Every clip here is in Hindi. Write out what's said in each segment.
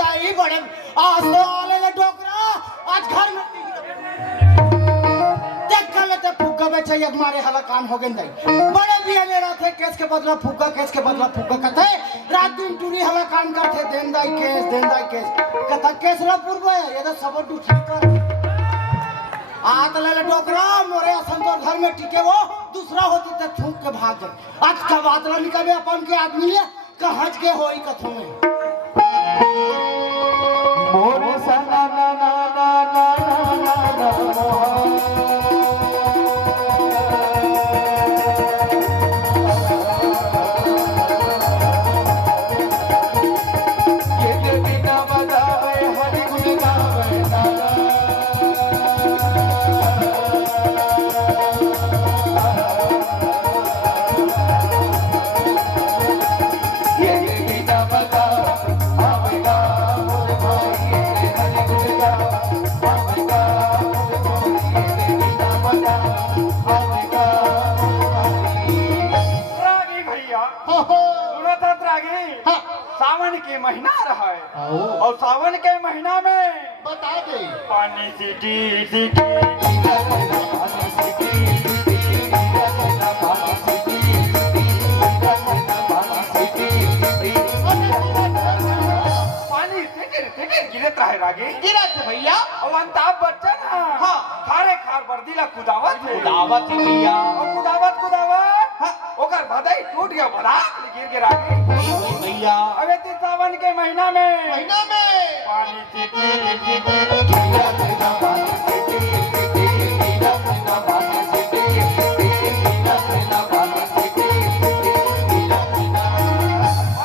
दाई बड़े आज तो आले ले डोकरा आज घर में देख कर लेते फुग्गा बेचे हमारे हला काम हो गए दाई बड़े भी मेरा थे केस के बदला फुग्गा कहते रात दिन टूरी हला काम करते देन दाई केस कहता केस ला पूर्व है ये तो सब ठीक कर आत ले डोकरा मोरे असंतोर घर में टिके वो दूसरा होती तो थूक के भाग गए आज का बात ला निकले अपन के आदमी है कहज के होई कथों में मोरे सना ना ना ना ना ना ना सावन के महीना रहा है और सावन के महीना में बता दे पानी सिटी गिरत रहे रागी गिरत भैया और अमिताभ बच्चन हाँ खारे खार बर्दीला कुदावत भैया और कुदावत ओकर भदाई टूट गया भदाक गिर के रागी भैया अबे ते सावन के महीना में पानी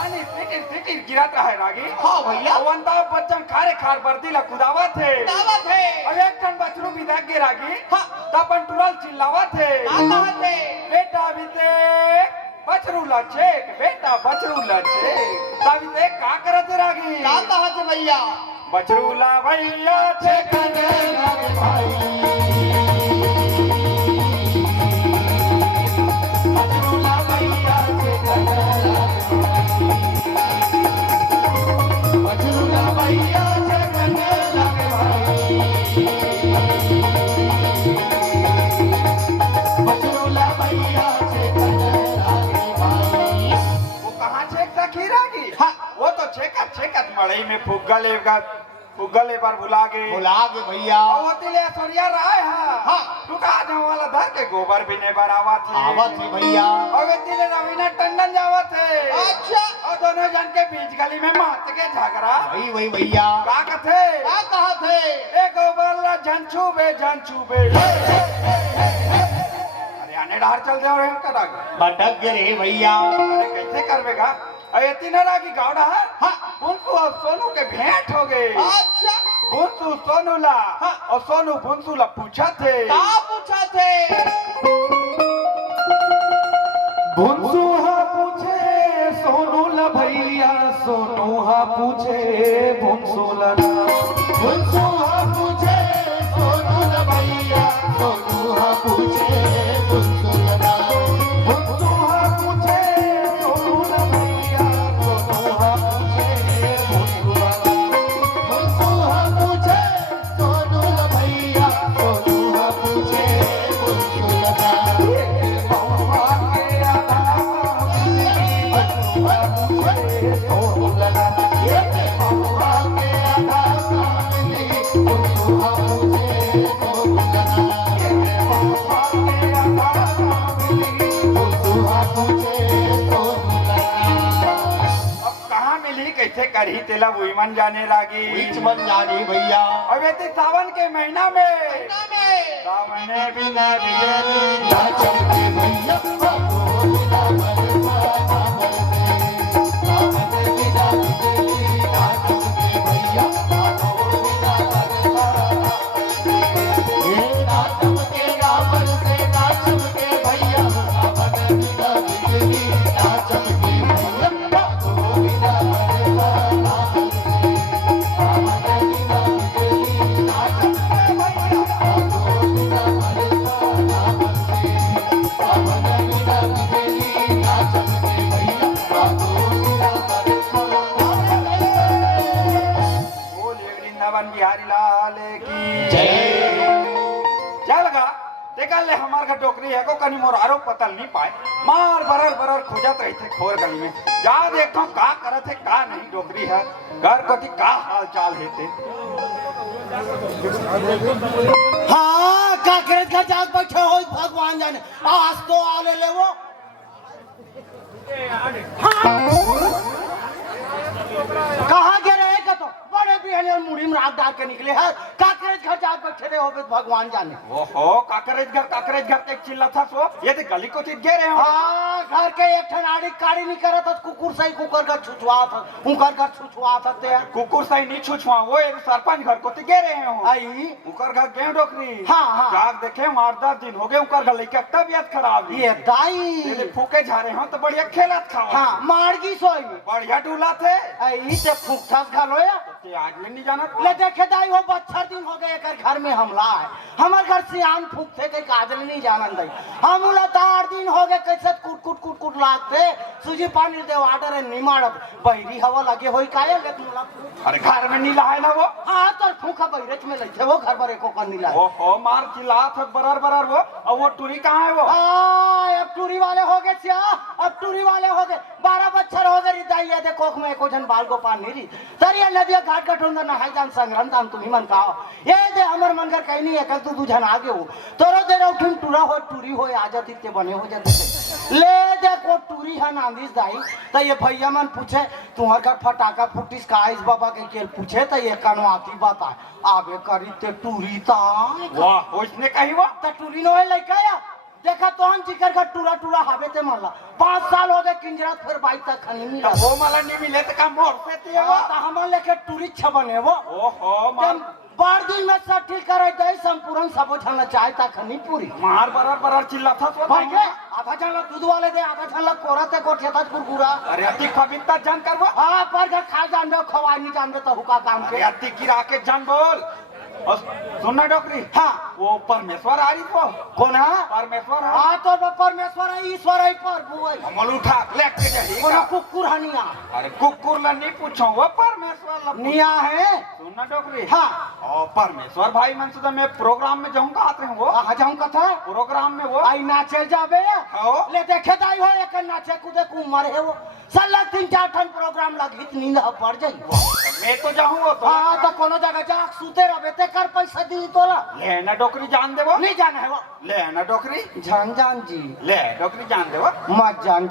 गिरत रहा है रागी हाँ भैया अमिताभ बच्चन खारे खार बर्दीला कुदावत है अब एक टन बछरू भी देख के रागी तपन तुरल चिल्लावत है बेटा बीते बछरू लचेक बेटा बछरू लचेक तभी ते का करत रागी भैया बछरू ला भैया छेकने लगे भाई बछरू ला भैया छेकने बछरू ला भैया छेकने लगे भाई बछरू ला भैया छेकने लगे भाई वो कहाँ छेकता खीरागी वो तो छेकत मड़ई में फुग्गा ले बार भुला गए भैया वो तिले सोरिया रहा है रुका जाने वाला धर के गोबर भी ने बार आवत है भैया और वे तिले रवीना टंडन जावत है अच्छा और दोनों जन के बीच गली में मात के झगड़ा वही भैया का कथे ए गोबर ला झंछू बे अरे आने डार चल जाओ रे करा भटक गए भैया अरे कैसे करवेगा अरे तीनरा की गावड़ा है बुंसू और सोनू के भेंट हो गए अच्छा बुंसू सोनू ला और सोनू बुंसू ला पूछा थे बुंसू हा पूछे सोनू ला भैया सोनू हा पूछे बुंसू ला बुंसू हा पूछे सोनू ला भैया सोनू हा पूछे बुंसू ला बुंसू हा पूछे सोनू ला भैया सोनू हा पूछे बुंसू ला बुंसू हा पूछे सोनू ला भैया सोनू हा पूछे बुंसू ला कैसे करही तेला वही मन जाने लागी भैया अब ये सावन के महीना में सावने बिना बिहारी लाल की चल गा देखा ले हमार का टोकरी है को कनी मोरारो पतल नहीं पाए मार बरर खोजत रही थे खोर गली में जा देखता हूँ का करत है का नहीं टोकरी है घर कति का हाल चाल हेते हाँ काकरेज घर जाग बैठे हो भगवान जाने आज तो आले ले वो कहाँ गिरे है तो बड़े बिहने और मुड़ी में रात डाल के निकले हैं काकरेज घर जाग बैठे रहे हो भगवान जाने ओहो काकरेज घर के चिल्ला था सो ये तो गली को चित गे रहे हो हाँ घर के एक ठनाड़ी काड़ी नहीं करे था कुकुर सही कुकर घर छुछुआ था उनकर घर छुछुआ था ते कुकुर सही नहीं छुछुआ वो ये सरपंच घर को गे रहे हो आई उकर घर गेहूं डोकरी हाँ जाग देखे 8-10 दिन हो गए उकर घर लेके तबियत खराब ये दाई तेरे फूके जा रहे हो तो बढ़िया खेलत खाओ हाँ मारगी सोई में बढ़िया डूला थे आई ते फूकठास घालोया ते आज में नहीं जाना ले देखे दाई वो 72 दिन हो गए एक घर में हमला है हमार घर से आम फूक थे के काजल नहीं जानन दई हम उला 8 दिन हो गए कैसे कुट लागते सूजी पानी दे वाटर नहीं मारत बहिरी हवा लगे होई काहे ले तुला अरे घर में नीला है ना वो हां तो फूका बहिरच में लइथे वो घर पर एको कर नीला ओहो मार चिल्लात बरर वो और वो टूरी कहां है वो अब टूरी वाले हो गए सिया अब टूरी वाले हो गए 12 बच्चर हो गए दाई ये देखो में एको जन बाल को पानी री तरिया नदिया घाट कटोंगा ना हाई जान संग्राम ताम तुम्ही मन काओ ये दे हमर मन कर कहीं नहीं एकल तू जन आगे हो तोरो दे रो ठिन टूरा हो टूरी हो आ जाती ते बने हो जाते ले दे को टूरी है नांदिस दाई त ये भैया मन पूछे तुम्हार घर फटाका फुटिस काइस बाबा के केल पूछे त ये कनवाती बता आगे करी ते टूरी ता वाह उसने कही वो त टूरी नो है लइका या देखा तो हम जिकर का टूरा हावे ते मरला 5 साल हो गए किंजरात फिर बाई तक खनी मिला वो मला नहीं मिले तो का मोर पे ते वो त हमन लेके टूरी छबने वो ओहो मार बार दिन में सब ठीक करे दे संपूर्ण सब छलना चाहे ता खनी पूरी मार बरर चिल्ला था तो भाई के आधा छलना दूध वाले दे आधा छलना कोरते को ठेता कुरकुरा अरे अति खबिता जान कर वो हां पर घर खा जान दो खवाई नहीं जान दो तो हुका काम अरे के अति गिरा के जान बोल और सुनना डोकरी हां वो परमेश्वर आ रही तो कौन है परमेश्वर हां तो परमेश्वर है ईश्वर है प्रभु है कमल उठा लेके जाही कोनो कुकुर हनिया अरे कुकुर ला नहीं पूछो वो परमेश्वर ला निया है सुनना डोकरी हां और परमेश्वर भाई मन से मैं प्रोग्राम में जाऊंगा आते हैं वो आ जाऊं कथा प्रोग्राम में वो आई नाचे जाबे हो ले देखे दाई हो एक नाचे कूदे कुमार है वो साला 3-4 ठन प्रोग्राम लगी नींद पड़ जाई मैं तो जाऊंगा तो हां तो कोनो जगह जा सूते रहबे ते कर पैसा दी तोला ले ना डोकरी जान दे वो नहीं जाना है वो ले ना डोकरी जान जी ले डोकरी जान दे वो मत जानू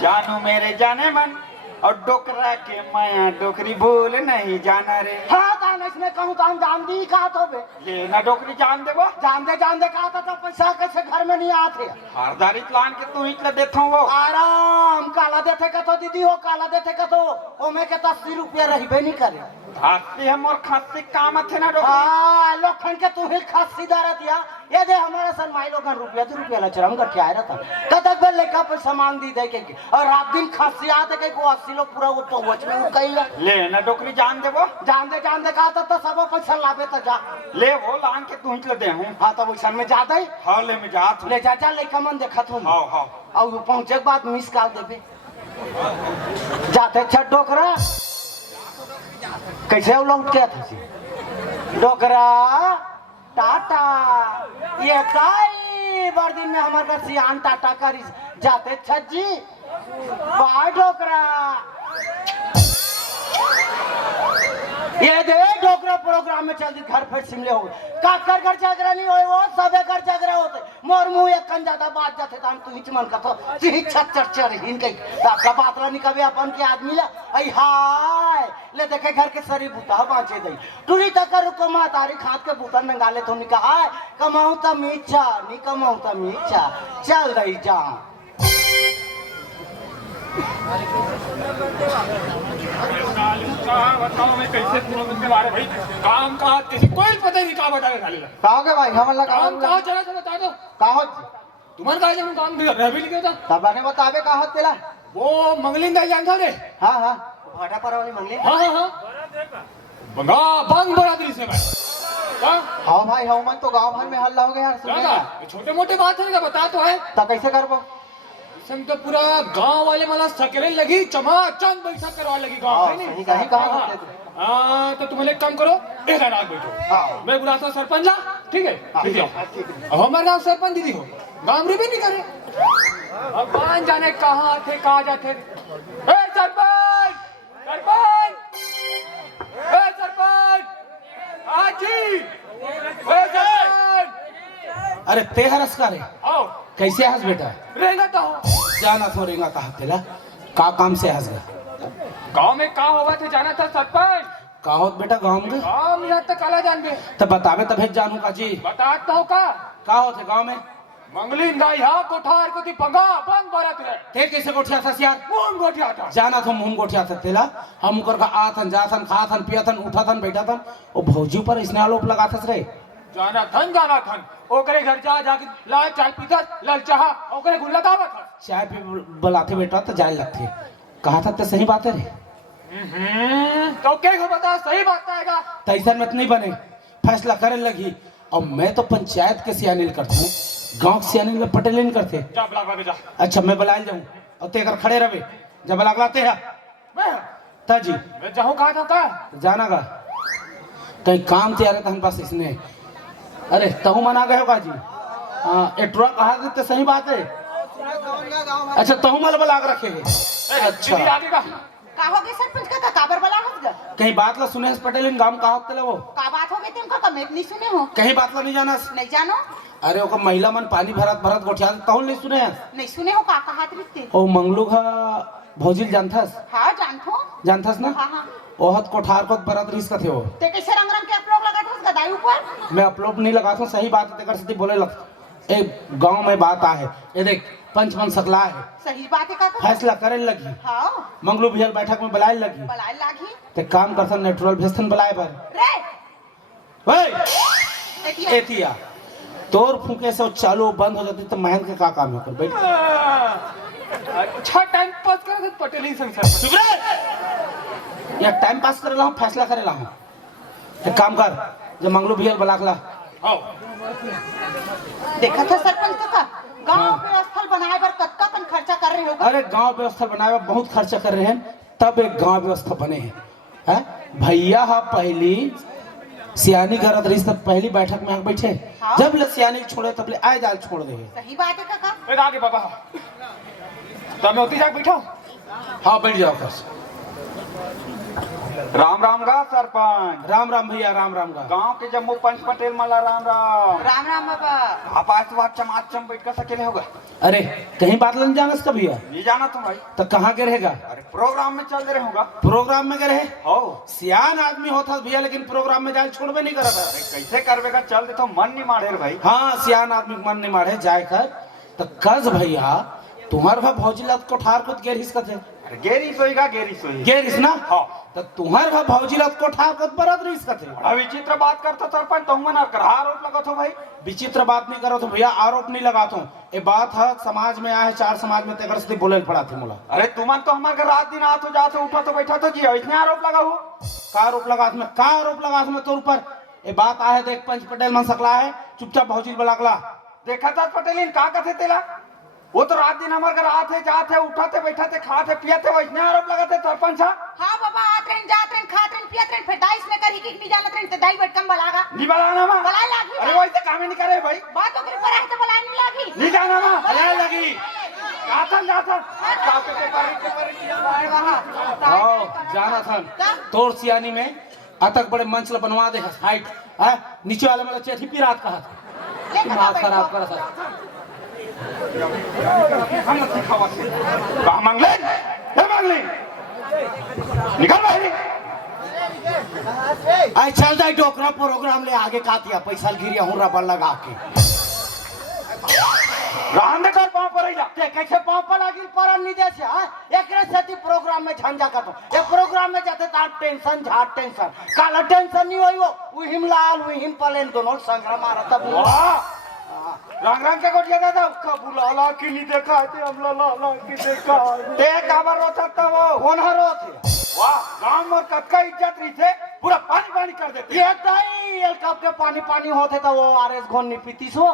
जानू मेरे जाने मन और डोकरा के माया डोकरी भूल नहीं जाना रे हाँ तान इसने कहूँ तो हम जान दी कहा तो बे ये ना डोकरी जान दे वो जान दे कहा था तो पैसा कैसे घर में नहीं आते हरदारित लान के तू इतने देता हूँ वो आराम काला देते का तो दीदी हो काला देते का तो ओमे के तो 80 रुपया रही नहीं करे खासी हम और खासी काम अच्छे ना डोकरी हाँ लोखन के तू ही खासी दारा दिया ये दे हमारा सन माई लोग रुपया लचरम कर के आया रहता कदक बेल लेका पैसा मांग दी दे के और रात दिन खासी आते के को 80 लोग पूरा वो पहुंच में वो कही ले ना डोकरी जान दे वो जान दे कहा था तो सब पैसा लावे तो जा ले वो लान के तू इतने दे हूँ हाँ तो वैसा में जा दे हाँ ले में जात हूँ ले जा लेका मन देखा तू हाँ हाँ और पहुंचे के बाद मिस कॉल देबे जाते छठ डोकरा कैसे लौट के थे डोकरा टाटा ये काई बार दिन में हमारे सियान टाटा करी जाते छठ जी बाय डोकरा ये दे डोकरा प्रोग्राम में चल दी घर फिर शिमले हो काकर घर जागरा नहीं होए वो सबे घर जागरा होते मोर मुंह एक कन ज्यादा बात जाते ताम तू हिच मन का तो तिही छच्चर चर हिन कई का बातला निकवे अपन के आदमी ला आई हाय ले देखे घर के सरी बूता बांचे दई टूरी तक रुको मा तारी खात के बूता नंगाले तो निका हाय कमाऊ ता मीठा नी कमाऊ ता मीठा चल दई जा बताओ मैं कैसे के बारे भाई काम कहा किसी कोई पता नहीं कहा बता खाली कहो के भाई हमला काम कहा चला तो बता दो कहो तुम्हारे कहा हम काम भी रह भी लिखे था तब ने बतावे कहा तेला वो मंगलिंदा जानता रे हां हां भाटा पर वाली मंगली हाँ हाँ हाँ बंगा बंग बरादरी से मैं हाँ भाई हाँ मन तो गांव भर में हल्ला हो गया यार सुने छोटे मोटे बात है बता तो है तो कैसे करबो इसमें तो पूरा गांव वाले मला सकरे लगी चमाचम पैसा करवा लगी गांव है नहीं कहीं कहाँ तो तुम एक काम करो, एक रात बैठो। हाँ। मैं बुलाता हूँ सरपंच ला, ठीक है? ठीक है। अब हमारे गाँव सरपंच दीदी हो, गाँव भी नहीं करे। अब कौन जाने कहाँ थे, कहाँ जाते। ए सरपंच, सरपंच, ए सरपंच, आजी, ए सरपंच। अरे ते हरस का रे, आओ, कैसे हंस बेटा? रहेगा तो हो। जाना तो रेंगा कहा तेला, का काम से हंस गया? गाँव में कहाँ हुआ थे जाना था सरपंच। का होत बेटा गाँव में? गाँव में तक काला जान गए। तब बतावे तब जानू का जी। बताता हो का होते गाँव में? मंगलीन दाई हा कोठार को ती पंगा पंग भरत रहे। ते कैसे गोठिया था यार? मुंह गोठिया था। जाना तो मुंह गोठिया था तेला, हम कर का आथन जाथन खाथन पियाथन उठाथन बैठाथन, ओ भौजी पर इसने आलोप लगाथस रे। जाना थन ओकरे घर जा जाके लाल चाय पीता, लाल चाह ओकरे गुल्ला दावत था। चाय पी बुलाते बेटा तो जाए लगते, कहा था तो सही बात है रे। तो क्या को बता, सही बात आएगा। तैसा मत नहीं बने, फैसला करे लगी। और मैं तो पंचायत के सियानिल करता हूँ, गांव के सियानिल पटेल नहीं करते। जा बुला जा। अच्छा मैं बुलाए जाऊँ और ते कर खड़े रहे जब लगलाते है मैं ताजी मैं जाऊँ कहा था का जाना का कहीं काम तैयार है हम पास इसने। अरे तहु मना गए हो का जी? हाँ एटुआ कहा तो सही बात है। अच्छा तहु मल बला के रखे है। अच्छा आगे का होगे सरपंच का काबर बला हस ग कहीं बात ला सुने पटेल इन गांव का होते वो का बात हो गई तुमका कमेट नहीं सुने हो? कहीं बात ला नहीं जाना? नहीं जानो? अरे ओका महिला मन पानी भरत भरत गोठिया तहु नहीं सुने? नहीं सुने हो का कहा थे? ओ मंगलू का भौजिल जानथस? हाँ जानथो। जानथस ना? हाँ हाँ। ओहत कोठार को बरत रिस का थे वो। ते कैसे रंग रंग के आप लोग लगा था गदाई ऊपर? मैं अपलोड नहीं लगाता हूँ, सही बात है तेकर सिद्धि बोले लग। एक गांव में बात आ है, ये देख पंचमन सकला है, सही बात है का फैसला करे लगी। हाँ मंगलू भैया बैठक में बुलाए लगी, बलाई लागी ते काम करसन नेचुरल भेस्तन बुलाए पर रे ओए एतिया तोर फूके से चालू बंद हो जाती तो महन के का काम है कर बैठ। अच्छा टाइम पास कर पटेल ही संग चुप रे, या टाइम पास करे ला फैसला करे ला हूं। एक काम कर, जब मंगलू भैया बुलाकला आओ। देखा था सरपंच का गांव व्यवस्था बनाए बर कत्ता कन खर्चा कर रहे होगा? अरे गांव व्यवस्था बनाए में बहुत खर्चा कर रहे हैं, तब एक गांव व्यवस्था बने हैं। हैं भैया हा पहली सियानी करत रही तब पहली बैठक में बैठे। हाँ? जब ले सियानी छोड़े तब ले आए जाल छोड़ दे। सही बात है काका। ए आगे बाबा तो मैं उती जाके बैठा। हाँ बैठ जाओ कर। राम राम गा सरपंच। राम राम भैया, राम राम का गांव के जम्मू पंच पटेल मला राम राम। राम राम बाबा। आप आज बात चमाचम बैठ कर सकेले होगा? अरे कहीं बात नहीं जाना इसका भैया? नहीं जाना तुम भाई? तो कहाँ के रहेगा? अरे प्रोग्राम में चल रहे होगा। प्रोग्राम में गए हो सियान आदमी होता भैया, लेकिन प्रोग्राम में जाए छोड़बे नहीं करा था। कैसे करवेगा? चल देता मन नहीं मारे रे भाई। हाँ सियान आदमी मन नहीं मारे जाए कर तो कज भैया तुम्हार भा भौजी लत कोठार को गेर हिस कथे। अरे गेरी सोईगा गेरी सोई। गेर हिस ना? हाँ। तो तुम्हार भा भौजी लत कोठार को बरत रिस कथे। बड़ा विचित्र बात करता सरपंच, तुम ना कर आरोप लगत हो भाई। विचित्र बात नहीं करो तो भैया, आरोप नहीं लगाता हूँ। ये बात है समाज में आए, चार समाज में तेकर से बोले पड़ा थे मोला। अरे तुमन तो हमारे घर रात दिन आत हो जाते उठा तो बैठा तो जी इतने आरोप लगा हो। का आरोप लगा तुम्हें? का आरोप लगा तुम्हें तोर ऊपर? ये बात आए देख पंच पटेल मन सकला है, चुपचाप भौजी बलाकला। देखा था पटेल इन का कथे तेला? वो तो रात दिन हमारे घर आते जाते उठाते बैठाते खाते पियाते वैसने आरोप लगाते सरपंच साहब। हाँ बाबा आत रहे जात रहे खात रहे पियत रहे फिर दाइस में करी कि नहीं जानत रहे तो दाई बैठकम बलागा। नहीं बलाना मां। बलाई लागी। अरे वैसे काम ही नहीं करे भाई। बात ओकरे पर है तो बलाई नहीं लागी। नहीं जाना मां। बलाई लगी। जातन जातन कापे के पर अरे वाह। हाँ जाना था तोर सियानी में अतक बड़े मंच ला बनवा दे हाइट है, नीचे वाले मतलब चेठी पी रात कहा था दिमाग खराब करा था। हम नहीं खावा से कहां मांगले हे मांगले निकल बाहर। आई चल जाए डोकरा प्रोग्राम ले आगे कातिया पैसा गिरिया हूं रबर लगा के रहन दे कर पांव पर आइला। ते कैसे पांव पर लागिल परन नहीं दे से हां एकरे साथी प्रोग्राम में झंझा का तो ये प्रोग्राम में जाते ता टेंशन झाट टेंशन काला टेंशन नहीं होई वो हिमलाल वो हिम पलेन दोनों संग्राम मारा तब वाह रंग रंग के गोटिया दादा उसका बुलाला कि नहीं देखा थे हम लाला की देखा ते काबर रोता वो होनहरो थे। वाह गांव में कतका इज्जत रही थे पूरा पानी पानी कर देते। ये दाई एल कप के पानी पानी होते तो वो आरएस घोन नहीं पीती सो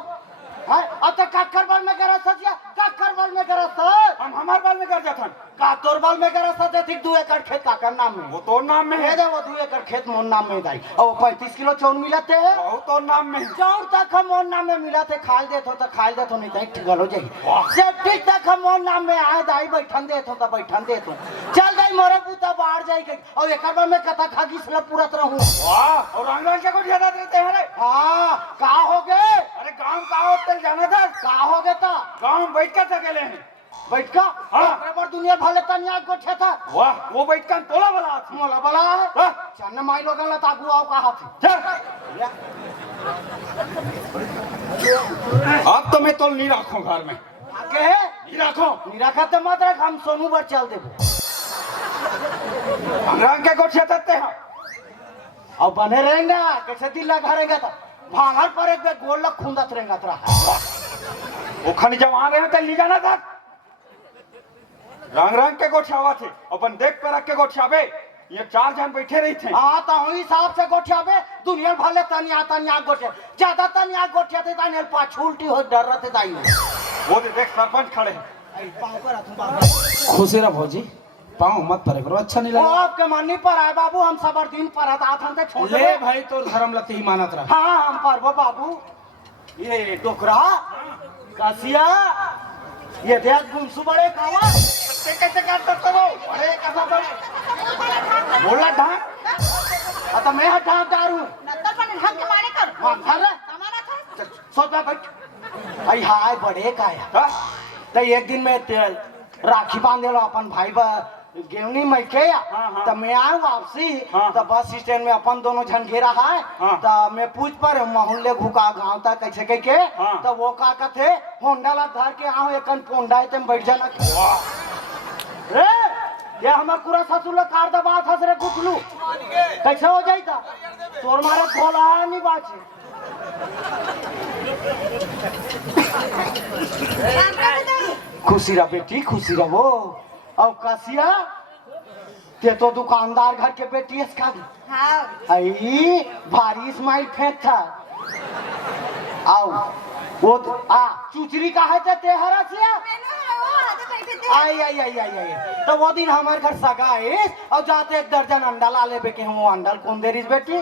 है। अब तो काकर बल में करा सचिया काकर बल में करा सर हम हमार बाल में कर जाथन का तोर बाल में कर रास्ता दे ठीक 2 एकड़ खेत का नाम में वो तो नाम में है है दे वो 2 एकड़ खेत मोन नाम में दाई और 35 किलो चौन मिलते है वो तो नाम में है चौन तक हम मोन नाम में मिलते खाल दे तो खाल दे तो नहीं दाई ठीक हो जाई वाह। सेफ्टी तक हम मोन नाम में आए दाई बैठन दे तो बैठन दे तो चल गई मोरे पुता बाहर जाई के और एकड़ बार में कथा खागी सला पूरा रहूं वाह और रंग रंग के को ज्यादा देते हैं रे हां का हो गए अरे गांव का होटल जाना था का हो गए ता गांव में बैठ कर सकेले हैं बैठ का हाँ। बराबर दुनिया भले तनिया गोठे था वाह वो बैठ कर तोला वाला हाथी मोला बला है हाँ। चन्न माइल हो गला तागु आओ का हाथ चल अब तो मैं तोल नहीं रखूं घर में आगे है नहीं रखो निराखत मत रख हम सोनू बर चल देबो रंग के को छेतते हैं और बने रहेंगे कैसे दिल लगा रहेगा तो भांगर पर एक बे गोल लग खुंदत रहेगा तोरा वो खन जब आ रहे थे ले जाना था रंग रंग के गोठियावा थे अपन देख पे रख के गोठियावे ये 4 जन बैठे रही थे हां तो वही हिसाब से गोठियाबे दुनिया भले तनिया गोठे ज्यादा तनिया गोठे थे ताने पाछू उल्टी हो डर रहते दाई वो देख सरपंच खड़े हैं आई पाँव पर हाथ बांध खुशी रह भौजी पाँव मत परे करो अच्छा नहीं वो लगा आपके माननी पर आए बाबू हम सबर दिन पर आथन से छोड़ ले भाई तो धर्म लती ही मानत रहा हाँ हम परबो बाबू ये डोकरा कासिया ये देख गुमसु बड़े कावा कैसे काटते हो अरे कैसा बड़े बोला ढाक तो मैं हटा डारू नत्तर पर ढंग के मारे कर मार धर कमाना था सोचा बैठ आई हाय बड़े काया हाँ? तो एक दिन में राखी बांधे लो अपन भाई बा गेवनी में के हाँ। तो मैं आऊँ वापसी हाँ। तो बस स्टैंड में अपन दोनों जन घेरा है हाँ। तो मैं पूछ पर मोहल्ले घुका गांव तक कैसे कह के हाँ। तो वो का कहते होंडा ला धर के आओ एकन पोंडा है तुम बैठ जाना रे ये हमार पूरा ससुर लोग कार दबा था रे गुटलू कैसे हो जाई था तोर मारे खोला नहीं बाचे खुशी रह बेटी खुशी रहो और कासिया ते तो दुकानदार घर के बेटी है इसका हाँ आई भारी इस्माइल फेंक था आओ वो चुचरी का है ते हरा सिया आई आई आई आई आई तो वो दिन हमारे घर सगा है और जाते 1 दर्जन अंडा ला ले बेके वो अंडा कौन देरिस बेटी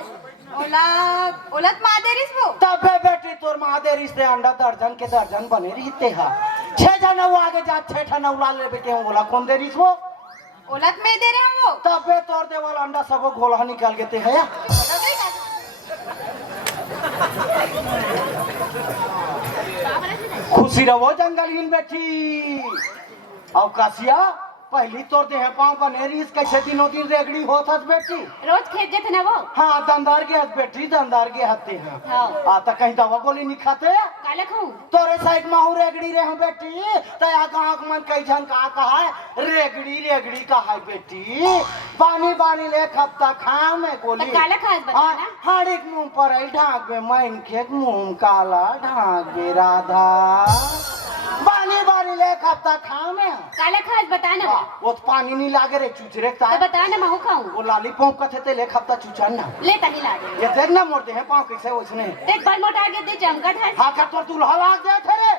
उलट मादेरिस वो तब बेटी तोर मादे रिश्ते अंडा दर्जन बने रहते हैं 6 जन वो आगे जा 6 ठन उला ले बेटे वो बोला कौन देरिस वो उलट में दे रहे हम वो तब बे तोर दे वाला अंडा सब गोला निकाल के ते है या खुशी रहो जंगलीन बेटी और कासिया पहली तोर दे है पाँव बनेरी इस कैसे दिनों दिन रेगड़ी होत हस बेटी रोज खेत जेते ना वो हाँ दंदार के हस बेटी दंदार के हते हैं हाँ आता कहीं दवा गोली नहीं खाते काले खाऊं तोरे साइड में हूँ रेगड़ी रे हूँ बेटी तो यहाँ कहाँ मन कई जन कहा है रेगड़ी कहा है बेटी बानी ले हफ्ता खा में गोली तो काला खास बताना हाड़ी के मुंह पर आई ढाक बे मैन के मुंह काला ढाक बे राधा बानी ले हफ्ता खा में काला खास बताना वो तो पानी नहीं लागे रे चुचरे तो बताना मैं खाऊं वो लालीपॉप का थे ले हफ्ता चुचन ना ले तनी ला दे ये देख ना मोड़ते हैं पाँव कैसे उसने देख बाल मोटा के दे चमकट है हाँ का तो दूल्हा लाग गया थे रे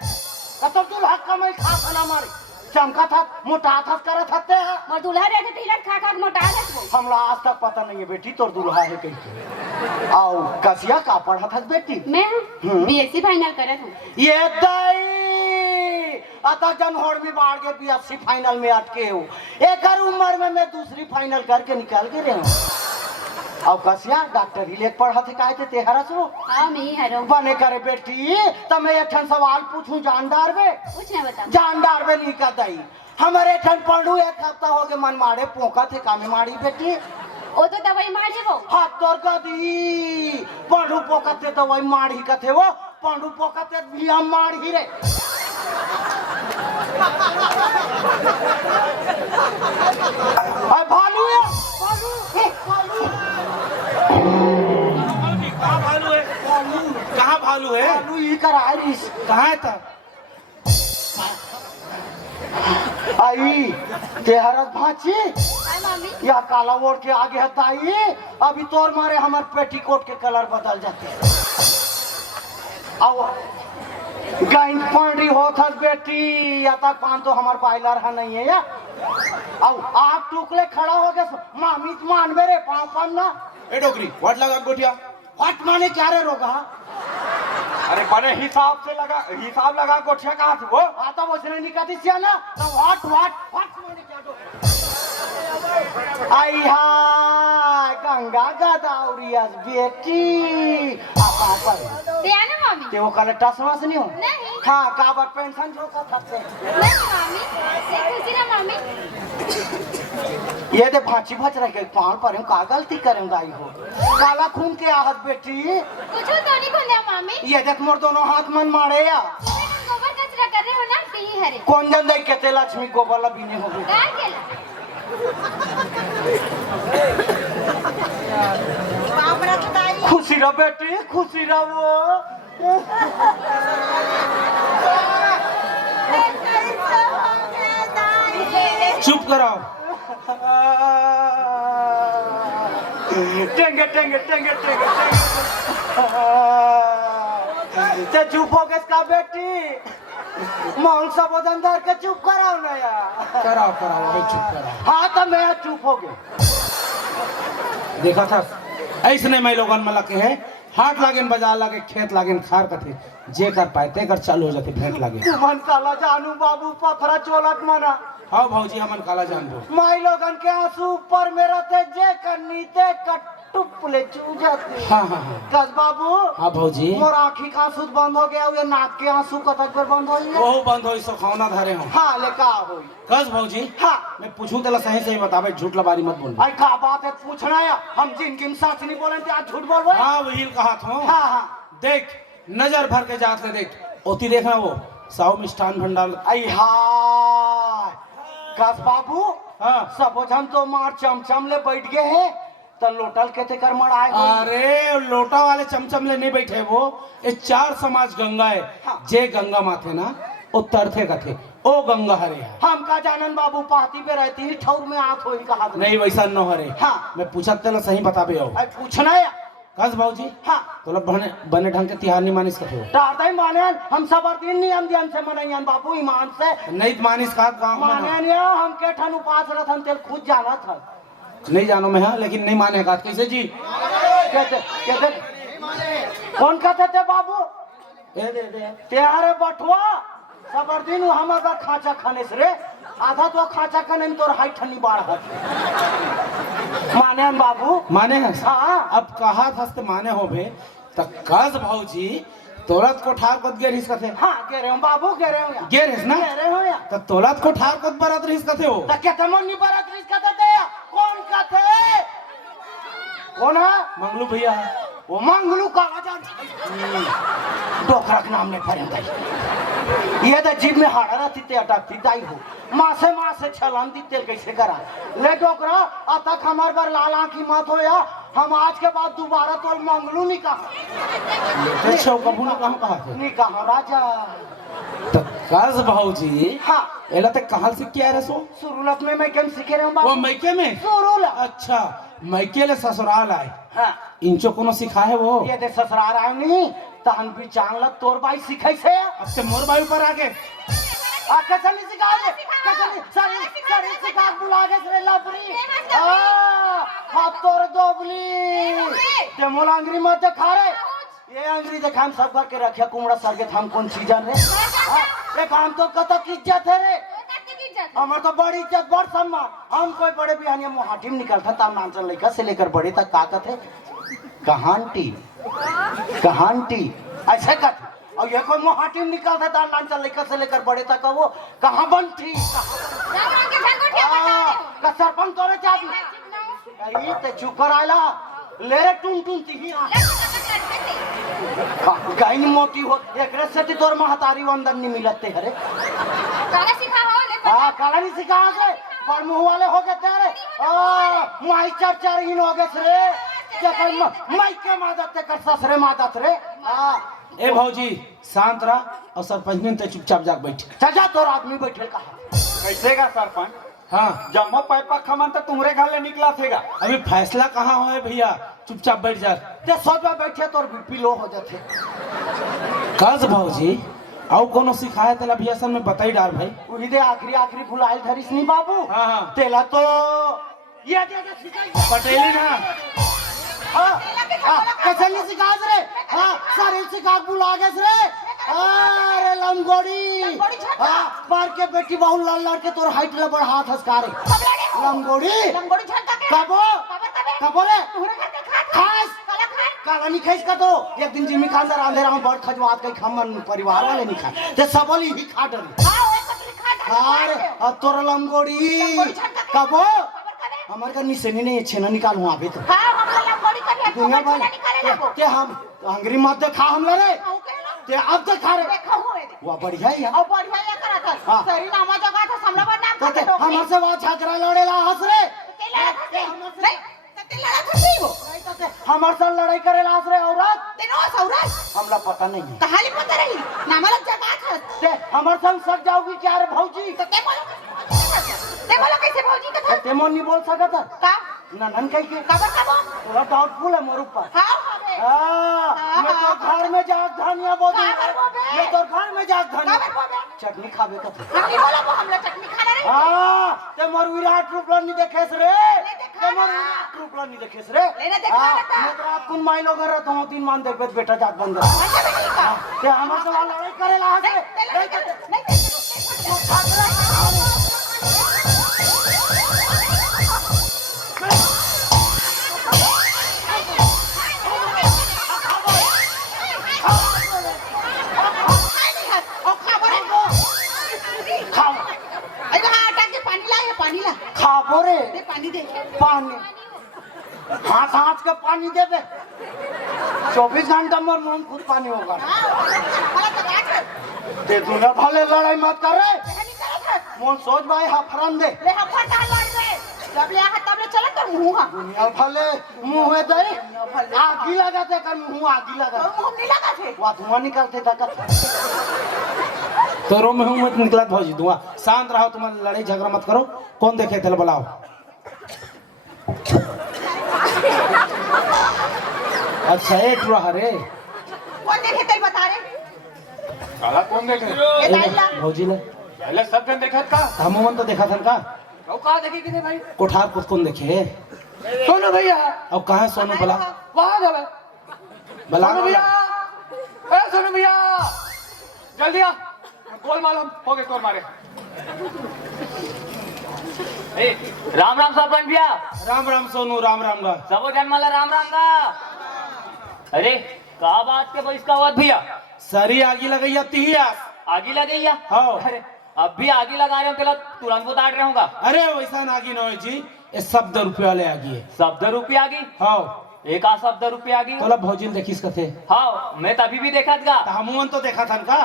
का तो दूल्हा कमाई खा खाना मारे चमका था मोटा था करा थते हैं मोर दूल्हा रहते तिलक खा खा के मोटा है वो हमला आज तक पता नहीं है बेटी तोर दूल्हा है कैसे आओ कसिया का पढ़ा था बेटी मैं बीएससी फाइनल करत हूं ये दाई अतः जन होड़ में बाढ़ के बीएससी फाइनल में अटके हो एक उम्र में मैं दूसरी फाइनल करके निकल के रहे हूँ और कसिया डॉक्टर ही लेक पढ़ा थे काहे थे तेहरा सो हां मैं ही हरो बने करे बेटी तो मैं एक ठन सवाल पूछूं जानदार बे कुछ ना बता जानदार बे नहीं का दई हमारे ठन पढ़ू 1 हफ्ता हो गए मन मारे पोका थे कामे मारी बेटी ओ तो दवाई मार जे वो हाथ तोर का दी पढ़ू पोका थे तो वही मार ही का थे वो पढ़ू पोका थे भी हम मार ही रे भालू है भालू कहाँ भालू है कहाँ भालू है भालू ही कर आइरिस कहाँ है था आई तेहरत भाची हां मम्मी या काला ओढ़ के आगे हताई अभी तोर मारे हमारे पेटीकोट के कलर बदल जाते आओ गाइन पांडी होत हस बेटी या तक पान तो हमार बाइलर है नहीं है या अब आप टुकले खड़ा हो गए मामी मान मेरे पाँव पान ना ए डोकरी वाट लगा गोटिया हट माने क्या रे रोगा अरे बड़े हिसाब से लगा, हिसाब लगा गोठिया कहाँ से वो? आता वो से निकलती सिया ना तो हट हट हट माने क्या दो आई हाय गंगा गदाउरियस बेटी आपा पर दिया ना मम्मी? ते वो कल टसवास नहीं हो नहीं। हाँ काबर पेंशन जो का खाते नहीं मम्मी, ये खुशी ना मम्मी। ये दे भांची भच रह गई पान पर हम का गलती करेंगे आई हो काला खून के आहत बेटी कुछ तो नहीं खोले मम्मी। ये देख मोर दोनों हाथ मन मारे या तुम्हें गोबर कचरा कर रहे हो ना यही हरे कौन जन दे के ते लक्ष्मी गोबर बीने हो गई गाय के ला बाप रखताई खुशी रहो बेटी खुशी रहो चुप कराओ टेंगे टेंगे टेंगे टेंगे ते चुप हो गए इसका बेटी मौन सब अंदर के चुप कराओ ना यार कराओ कराओ भाई चुप कराओ हाँ तो मैं चुप हो गया देखा था ऐसने मैं लोगन में लगे है हाथ लागेन बाजार लागे खेत लागेन खार कथे जे कर पाए ते कर चालू हो जाते भेंट लागे तुमन काला जानू बाबू पथरा चोलत मना हाँ भौजी हमन काला जान दो माई लोगन के आंसू ऊपर मेरा ते जे करनी ते कटुपले चू जाती हाँ हाँ हाँ कस बाबू हाँ भौजी मोर आँखी का आंसू बंद हो गया ये नाक के आंसू कतक पर बंद हो गया वो बंद हो सो खाना धारे हो हाँ ले का होई कस भौजी हाँ मैं पूछूं तेला सही सही बतावे झूठ लबारी मत बोल आई का बात है पूछना है हम जिनकी साथ नहीं बोले थे आज झूठ बोल रहे हाँ वही कहा था हाँ हाँ देख नजर भर के जात ले देख ओती देखना वो साहु मिष्ठान भंडार आई हाय कस बाबू हाँ सब जन तो मार चमचम ले बैठ गए हैं तो लोटल के ते कर मड़ाए अरे लोटा वाले चमचम ले नहीं बैठे वो ये चार समाज गंगा है जे गंगा माथे ना उत्तर थे कथे ओ गंगा हरे है हम का जानन बाबू पाती पे रहती ही ठौर में आत होई कहा नहीं वैसा न हरे हाँ। मैं पूछा तेला सही बताबे हो आई पूछना है कस भौजी हाँ तो लब बने बने ढंग के तिहार नहीं मानिस कथे हो डारता ही माने हम सब दिन नियम ध्यान से मनैयन बाबू ईमान से नहीं तो मानिस का गाँव माने में या हम के ठन उपास रथन तेल खुद जाना था नहीं जानो मैं हाँ लेकिन नहीं माने का कैसे जी कहते कौन कहते थे बाबू तेरे बटुआ सबर दिन हमारा खाचा खाने से रे आधा तो खाचा खाने में तोर हाई ठन्नी बाढ़ है माने बाबू माने हैं हाँ अब कहा हस्त माने हो बे तो कस भौजी तोरत को ठार कद गेर हिस कथे हाँ कह रहे हूँ बाबू कह रहे हूँ गेर हिस ना कह रहे हो या तो तोरत को ठार कद बरात हिस कथे हो तो कहते मन्नी बरत रिस कहते थे कौन कहते कौन है मंगलू भैया वो मंगलू का आजाद डोकरा के नाम नहीं फरेंगे ये तो जीव में हाड़ा रहती ते अटकती दाई हो माँ से छलन दी तेल कैसे करा ले डोकरा अब तक हमारे बार लाल आंखी मत हो या हम आज के बाद दोबारा तो मंगलू नहीं कहा अच्छा कबू ने कहा थे नहीं कहा राजा तो कस भौजी हाँ एला ते कहां से क्या रे सो सुरुलत में मैं केम सीखे रहे हूँ वो बाबू मैके में सुरुलत अच्छा मैके ले ससुराल आए हाँ इंचो कोनो सिखा है वो ये दे ससुराल आए नहीं तो हम भी जान लग तोर बाई सिखाई से अब से मोर बाई पर आगे कैसे नहीं सिखाओगे कैसे नहीं सरी सिखा बुला के सरे लपरी हाथ तोड़ दोबली ते मोल अंगरी मत खा रे ये अंगरी देखा हम सब करके रखे कुमड़ा सर के हम कौन चीज रे ये काम तो कत की इज्जत है रे हमार तो बड़ी इज्जत बड़ सम्मान हम कोई बड़े बिहानी मोहाटी में निकलता तब नाचन लड़का से लेकर बड़े तक का थे कहांटी ऐसे कहते और ये कोई मोहाटी में निकलता था नाचन लड़का से लेकर बड़े तक वो कहाँ बनती का सरपंच तोरे चाबी कहीं ते चुप कर आला ले रे टून तीही कहीं मोटी हो एकरे से तोर महतारी अंदर नहीं मिलते हरे हाँ काला नहीं सिखा से पर मुंह वाले हो गए तेरे माई चार इन हो गए रे माई के मादत ते कर ससरे मादत रे ए भौजी शांत रह और सरपंच ने ते चुपचाप जाग बैठ चाचा तोर आदमी बैठे कहा कैसे का सरपंच हाँ जम्मो पैपा खमन तो तुम्हारे घर ले निकला थेगा अभी फैसला कहाँ हो भैया चुपचाप बैठ जा ते सोच में बैठे तोर बीपी लो हो जाते कस भौजी आओ कोनो सिखाए तेला भी असल में बताई डाल भाई। उही दे आखिरी आखिरी भुलाइल धरिस नी बाबू। हाँ हाँ तेला तो ये दे सिखाई पटेली ना कैसे नहीं सिखास रे। हाँ सारे सिखा बुला गए रे। अरे लंगोड़ी पार के बेटी बहु लाल लाल के तोर हाइट ला बड़ हाथ हसकारे लंगोड़ी लंगोड़ी झंडा के कबो कबो रे तोहरे घर के खा खास काला खा काला नहीं खाइस का तो एक दिन जिमी खान अंधेरा में बड़ खजवात कई खमन परिवार वाले नहीं खाए ते सबली ही खा डरी। हां ओए कतली खा अरे तोर लंगोड़ी कबो हमारे का निशानी नहीं छेना निकाल हुआ अभी तो। हां हम लंगोड़ी कर दुनिया है भर निकाले लगो ते हम अंग्रेजी मत दे खा हम रे ते अब तो खा रे देखो होए दे वो बढ़िया ही है। और बढ़िया ये करा था हाँ। सरी नामा जगह था समला पर नाम तो खाते हमर से वो झगड़ा लड़ेला हंस रे ते लड़ा था नहीं ते लड़ा था नहीं वो हमर से लड़ाई करेला हंस रे औरत ते नो सौरस हमला पता नहीं है। कहानी पता रही नामा लग जगह था ते हमर संग सट जाओगी क्या रे भौजी तो ते बोलो कैसे भौजी का था ते मन नहीं बोल सकता का ननन कह के खबर खबर थोड़ा डाउटफुल है मोर ऊपर। हां हमें हाँ मैं तो घर में जाग धनिया बोली काबर बोबे? मैं तो घर में जाग धनिया काबर बोबे? चटनी खावे का था। हम नहीं बोला वो हम लोग चटनी खाना रही हाँ ते मोर विराट रूप नहीं देखेस रे देखा ते मोर ना। विराट रूप नहीं देखेस रे लेने देखा हाँ, ना था। मैं तो रात कुन माइलो घर रहता हूँ 3 मान देखबे बेटा जात बंद अच्छा बेटी का ते हमर से वाला लड़ाई करेला हंस रे खाओ खाबो रे पानी हाथ हाथ के पानी देबे 24 घंटा मोर मुंह खुद पानी होगा ते दुनिया भले लड़ाई मत कर रे मोन सोच भाई हफरन दे दुनिया भले मुंह में दे आगी लगाते कर मुंह आगी लगा वा धुआं निकलते तक तो रो में हूँ मत निकला भौजी धुआं। शांत रहो तुम्हारी लड़ाई झगड़ा मत करो। कौन देखे तेल बुलाओ। अच्छा एक रहा रे काला कौन देखे भौजी ले पहले सब जन देखत का हम तो देखा था का तो का देखे कि नहीं भाई कोठार कुछ कौन देखे सोनू भैया अब कहाँ सोनू बला वहां जावे बला सोनू भैया ए सोनू भैया जल्दी आ गोल मालूम हो गए तोर मारे ए, राम राम सरपंच भैया राम राम सोनू राम राम गा सबो जन मला राम राम गा। अरे का बात के बहिष्कार हुआ भैया सरी आगी लगाइया तिहिया आगी लगैया हाँ। अरे अब भी आगी लगा रहे हो तेला तुरंत बता रहे होगा अरे वैसा आगी न हो जी ये शब्द रुपये वाले आगी है। शब्द रुपये आगी हाँ एक आ शब्द रुपये आगी तोला भौजी ने देखिस कथे हाँ मैं तभी भी देखा था हमन तो देखा था का